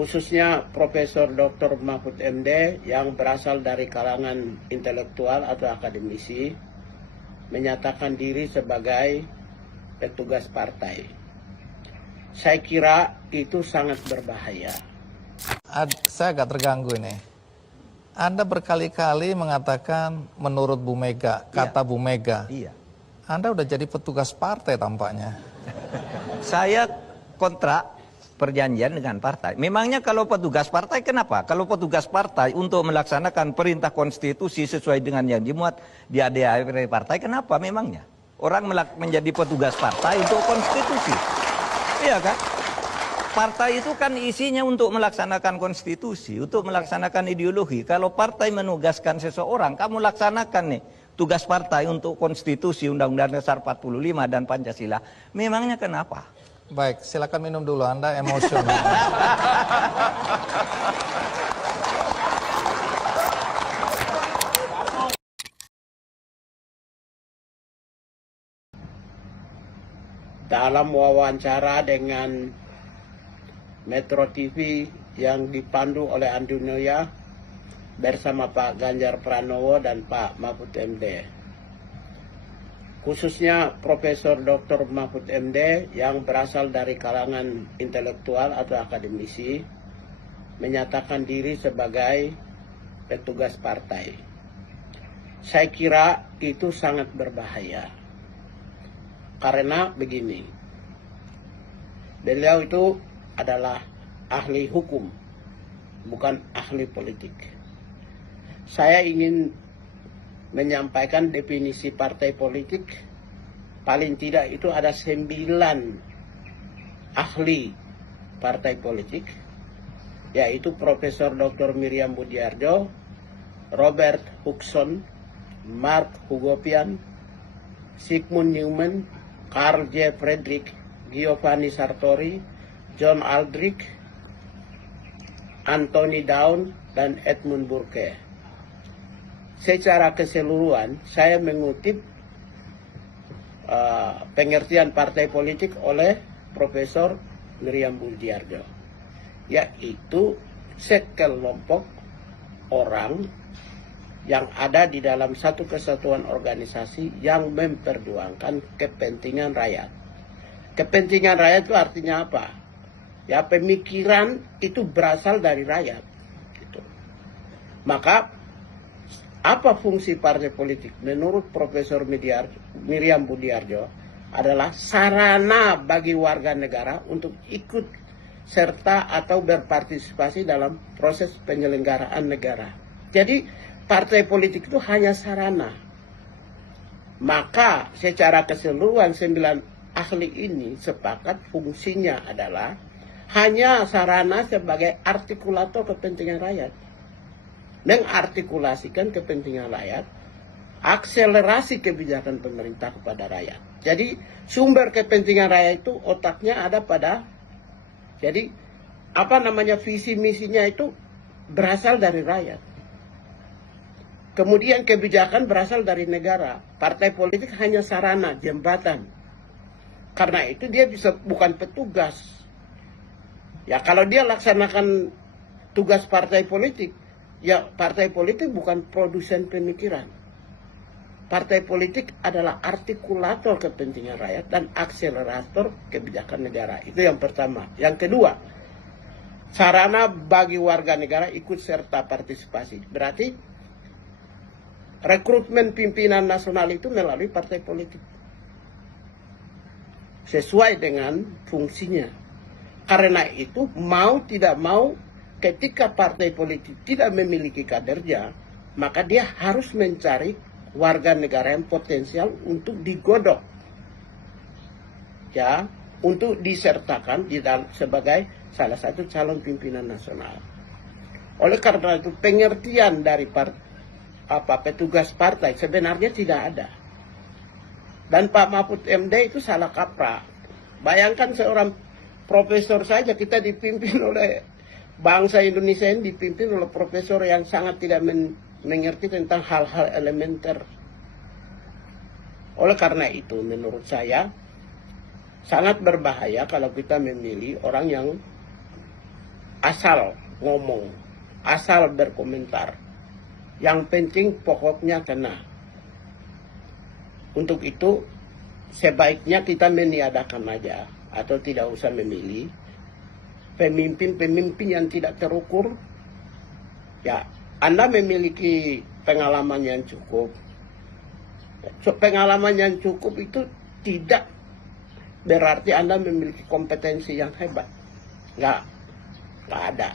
khususnya Profesor Dr. Mahfud MD yang berasal dari kalangan intelektual atau akademisi, menyatakan diri sebagai petugas partai. Saya kira itu sangat berbahaya. Saya agak terganggu ini. Anda berkali-kali mengatakan menurut Bu Mega, kata Bu Mega. Iya. Anda udah jadi petugas partai tampaknya. Saya kontrak perjanjian dengan partai. Memangnya kalau petugas partai kenapa? Kalau petugas partai untuk melaksanakan perintah konstitusi sesuai dengan yang dimuat di ADART partai, kenapa memangnya? Orang menjadi petugas partai untuk konstitusi. Iya kan? Partai itu kan isinya untuk melaksanakan konstitusi, untuk melaksanakan ideologi. Kalau partai menugaskan seseorang, kamu laksanakan nih tugas partai untuk konstitusi, Undang-Undang Dasar 45 dan Pancasila. Memangnya kenapa? Baik, silakan minum dulu, Anda emosional. Dalam wawancara dengan Metro TV yang dipandu oleh Andi Noya bersama Pak Ganjar Pranowo dan Pak Mahfud MD, khususnya Profesor Dr. Mahfud MD yang berasal dari kalangan intelektual atau akademisi, menyatakan diri sebagai petugas partai. Saya kira itu sangat berbahaya. Karena begini, beliau itu adalah ahli hukum, bukan ahli politik. Saya ingin menyampaikan definisi partai politik, paling tidak itu ada 9 ahli partai politik, yaitu Profesor Dr. Miriam Budiarjo, Robert Huckson, Mark Hugopian, Sigmund Newman, Carl J. Friedrich, Giovanni Sartori, John Aldrich, Anthony Down, dan Edmund Burke. Secara keseluruhan, saya mengutip pengertian partai politik oleh Profesor Miriam Budiarjo, yaitu sekelompok orang yang ada di dalam satu kesatuan organisasi yang memperjuangkan kepentingan rakyat. Kepentingan rakyat itu artinya apa? Ya, pemikiran itu berasal dari rakyat. Gitu. Maka, apa fungsi partai politik? Menurut Profesor Miriam Budiarjo adalah sarana bagi warga negara untuk ikut serta atau berpartisipasi dalam proses penyelenggaraan negara. Jadi, partai politik itu hanya sarana. Maka secara keseluruhan 9 ahli ini sepakat fungsinya adalah hanya sarana sebagai artikulator kepentingan rakyat. Mengartikulasikan kepentingan rakyat, akselerasi kebijakan pemerintah kepada rakyat. Jadi sumber kepentingan rakyat itu otaknya ada pada, jadi visi misinya itu berasal dari rakyat. Kemudian kebijakan berasal dari negara. Partai politik hanya sarana, jembatan. Karena itu dia bisa bukan petugas. Ya, kalau dia laksanakan tugas partai politik, ya partai politik bukan produsen pemikiran. Partai politik adalah artikulator kepentingan rakyat dan akselerator kebijakan negara. Itu yang pertama. Yang kedua, sarana bagi warga negara ikut serta partisipasi. Berarti rekrutmen pimpinan nasional itu melalui partai politik. Sesuai dengan fungsinya. Karena itu mau tidak mau ketika partai politik tidak memiliki kadernya, maka dia harus mencari warga negara yang potensial untuk digodok. Ya, untuk disertakan sebagai salah satu calon pimpinan nasional. Oleh karena itu pengertian dari petugas partai sebenarnya tidak ada. Dan Pak Mahfud MD itu salah kaprah. Bayangkan seorang profesor saja kita dipimpin oleh bangsa Indonesia ini, dipimpin oleh profesor yang sangat tidak mengerti tentang hal-hal elementer. Oleh karena itu menurut saya sangat berbahaya kalau kita memilih orang yang asal ngomong, asal berkomentar. Yang penting pokoknya kena. Untuk itu sebaiknya kita meniadakan aja atau tidak usah memilih pemimpin-pemimpin yang tidak terukur. Ya, Anda memiliki pengalaman yang cukup. Pengalaman yang cukup itu tidak berarti Anda memiliki kompetensi yang hebat. Nggak ada.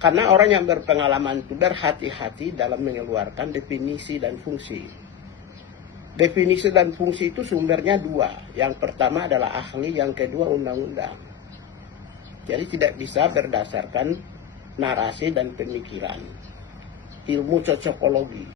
Karena orang yang berpengalaman itu berhati-hati dalam mengeluarkan definisi dan fungsi. Definisi dan fungsi itu sumbernya dua. Yang pertama adalah ahli, yang kedua undang-undang. Jadi tidak bisa berdasarkan narasi dan pemikiran. Ilmu cocokologi.